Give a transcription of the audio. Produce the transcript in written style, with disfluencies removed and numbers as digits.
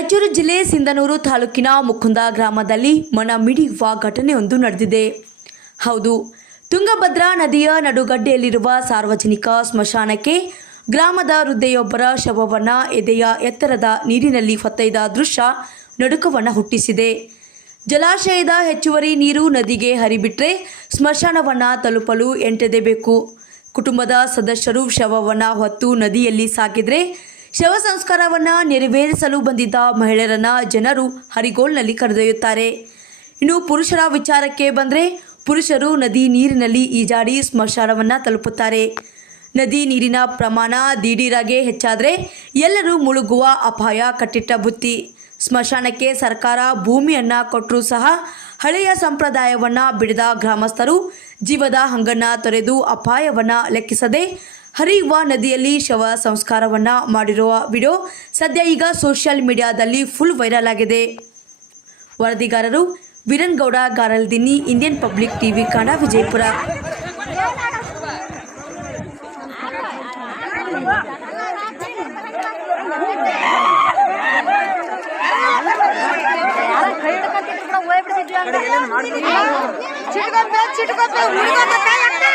ರಾಯಚೂರು ಜಿಲ್ಲೆ ಸಿಂಧನೂರು ತಾಲೂಕಿನ ಮುಕುಂದ ಗ್ರಾಮದಲ್ಲಿ ಮನ ಮಿಡಿಯುವ ಘಟನೆಯೊಂದು ನಡೆದಿದೆ. ಹೌದು, ತುಂಗಭದ್ರಾ ನದಿಯ ನಡುಗಡ್ಡೆಯಲ್ಲಿರುವ ಸಾರ್ವಜನಿಕ ಸ್ಮಶಾನಕ್ಕೆ ಗ್ರಾಮದ ವೃದ್ಧೆಯೊಬ್ಬರ ಶವವನ್ನು ಎದೆಯ ಎತ್ತರದ ನೀರಿನಲ್ಲಿ ಹೊತ್ತೊಯ್ದ ದೃಶ್ಯ ನಡುಕವನ್ನು ಹುಟ್ಟಿಸಿದೆ. ಜಲಾಶಯದ ಹೆಚ್ಚುವರಿ ನೀರು ನದಿಗೆ ಹರಿಬಿಟ್ರೆ ಸ್ಮಶಾನವನ್ನು ತಲುಪಲು ಎಂಟೆದೆಬೇಕು. ಕುಟುಂಬದ ಸದಸ್ಯರು ಶವವನ್ನು ಹೊತ್ತು ನದಿಯಲ್ಲಿ ಸಾಗಿದ್ರೆ ಶವ ಸಂಸ್ಕಾರವನ್ನು ನೆರವೇರಿಸಲು ಬಂದಿದ್ದ ಮಹಿಳೆಯರನ್ನ ಜನರು ಹರಿಗೋಲ್ನಲ್ಲಿ ಕರೆದೊಯ್ಯುತ್ತಾರೆ. ಇನ್ನು ಪುರುಷರ ವಿಚಾರಕ್ಕೆ ಬಂದರೆ ಪುರುಷರು ನದಿ ನೀರಿನಲ್ಲಿ ಈಜಾಡಿ ಸ್ಮಶಾನವನ್ನು ತಲುಪುತ್ತಾರೆ. ನದಿ ನೀರಿನ ಪ್ರಮಾಣ ದಿಢೀರಾಗೆ ಹೆಚ್ಚಾದರೆ ಎಲ್ಲರೂ ಮುಳುಗುವ ಅಪಾಯ ಕಟ್ಟಿಟ್ಟ ಬುತ್ತಿ. ಸ್ಮಶಾನಕ್ಕೆ ಸರ್ಕಾರ ಭೂಮಿಯನ್ನು ಕೊಟ್ಟರೂ ಸಹ ಹಳೆಯ ಸಂಪ್ರದಾಯವನ್ನು ಬಿಡದ ಗ್ರಾಮಸ್ಥರು ಜೀವದ ಹಂಗನ್ನು ತೊರೆದು ಅಪಾಯವನ್ನು ಲೆಕ್ಕಿಸದೆ ಹರಿಯುವ ನದಿಯಲ್ಲಿ ಶವ ಸಂಸ್ಕಾರವನ್ನು ಮಾಡಿರುವ ವಿಡಿಯೋ ಸದ್ಯ ಈಗ ಸೋಷಿಯಲ್ ಮೀಡಿಯಾದಲ್ಲಿ ಫುಲ್ ವೈರಲ್ ಆಗಿದೆ. ವರದಿಗಾರರು Veerangouda Garaldinni, Indian public TV Kannada, Vijayapura. ಚಿಟ್ಕೊಪ್ಪೆ